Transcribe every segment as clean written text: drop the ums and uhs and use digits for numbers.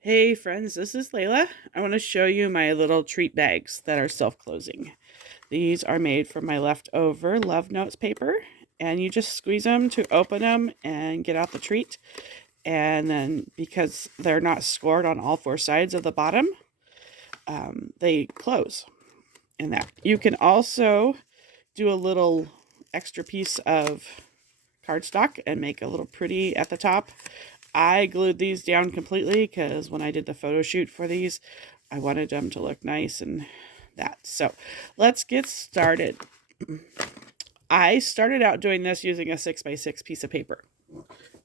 Hey friends, this is Layla. I want to show you my little treat bags that are self-closing. These are made from my leftover Love Notes paper, and you just squeeze them to open them and get out the treat. And then because they're not scored on all four sides of the bottom, they close in that. You can also do a little extra piece of cardstock and make a little pretty at the top. I glued these down completely because when I did the photo shoot for these, I wanted them to look nice and that. So let's get started. I started out doing this using a 6x6 piece of paper.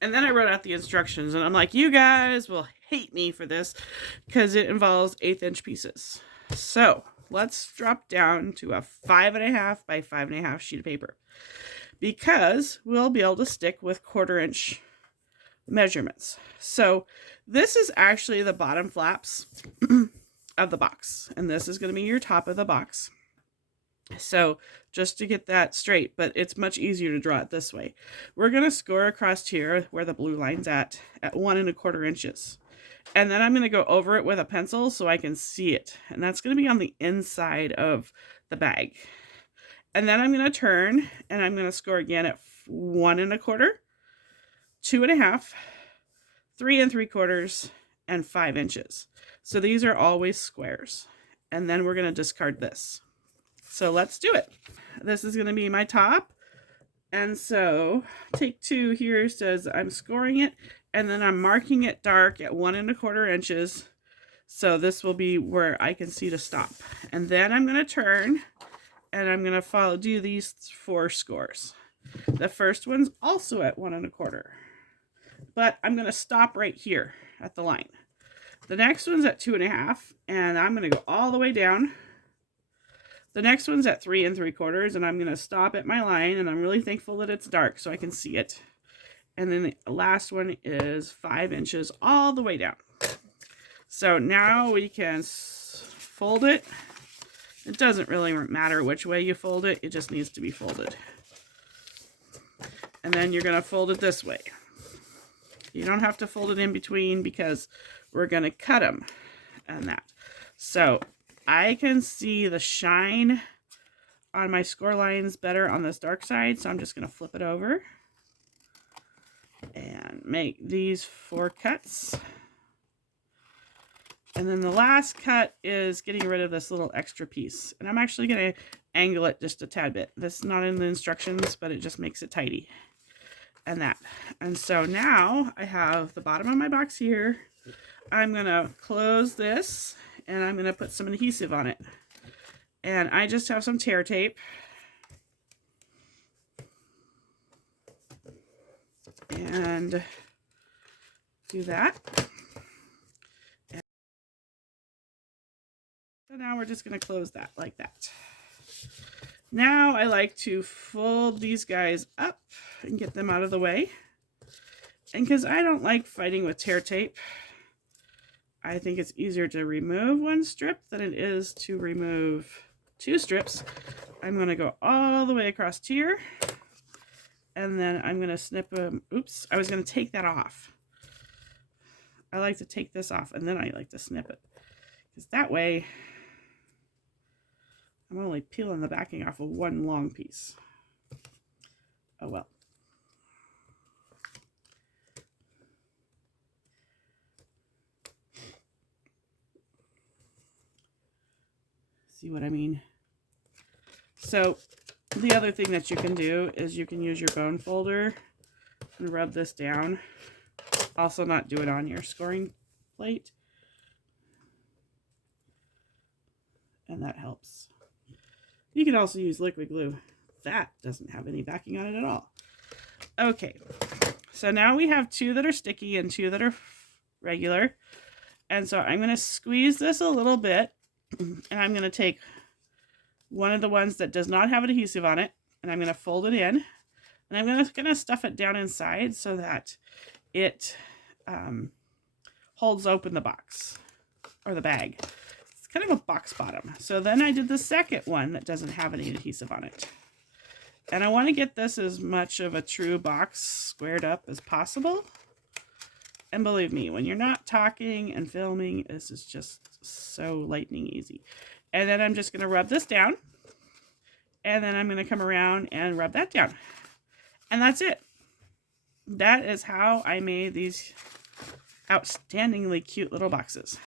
And then I wrote out the instructions, and I'm like, you guys will hate me for this because it involves 1/8" pieces. So let's drop down to a 5.5 by 5.5 sheet of paper because we'll be able to stick with 1/4" measurements. So this is actually the bottom flaps of the box, and this is going to be your top of the box. So just to get that straight, but it's much easier to draw it this way. We're going to score across here where the blue line's at 1 1/4 inches. And then I'm going to go over it with a pencil so I can see it. And that's going to be on the inside of the bag. And then I'm going to turn and I'm going to score again at 1 1/4, 2 1/2, 3 3/4, and 5 inches. So these are always squares. And then we're going to discard this. So let's do it. This is going to be my top. And so take 2 here says I'm scoring it, and then I'm marking it dark at 1 1/4 inches. So this will be where I can see to stop. And then I'm going to turn and I'm going to do these 4 scores. The first one's also at 1 1/4. But I'm going to stop right here at the line. The next one's at 2 1/2, and I'm going to go all the way down. The next one's at 3 3/4, and I'm going to stop at my line, and I'm really thankful that it's dark so I can see it. And then the last one is 5 inches all the way down. So now we can fold it. It doesn't really matter which way you fold it. It just needs to be folded. And then you're going to fold it this way. You don't have to fold it in between because we're going to cut them and that. So I can see the shine on my score lines better on this dark side. So I'm just going to flip it over and make these 4 cuts. And then the last cut is getting rid of this little extra piece. And I'm actually going to angle it just a tad bit. This is not in the instructions, but it just makes it tidy. And that. And so now I have the bottom of my box here. I'm going to close this and I'm going to put some adhesive on it. And I just have some tear tape. And do that. And so now we're just going to close that like that. Now I like to fold these guys up and get them out of the way. And because I don't like fighting with tear tape, I think it's easier to remove 1 strip than it is to remove 2 strips. I'm going to go all the way across here. And then I'm going to snip them. Oops, I was going to take that off. I like to take this off and then I like to snip it. Because that way, I'm only peeling the backing off of 1 long piece. Oh well. See what I mean? So the other thing that you can do is you can use your bone folder and rub this down. Also not do it on your scoring plate. And that helps. You can also use liquid glue. That doesn't have any backing on it at all. Okay, so now we have 2 that are sticky and 2 that are regular. And so I'm going to squeeze this a little bit, and I'm going to take one of the ones that does not have adhesive on it, and I'm going to fold it in, and I'm going to stuff it down inside so that it holds open the box or the bag. It's kind of a box bottom. So then I did the second one that doesn't have any adhesive on it. And I want to get this as much of a true box squared up as possible. And believe me, when you're not talking and filming, this is just so lightning easy. And then I'm just going to rub this down. And then I'm going to come around and rub that down. And that's it. That is how I made these outstandingly cute little boxes.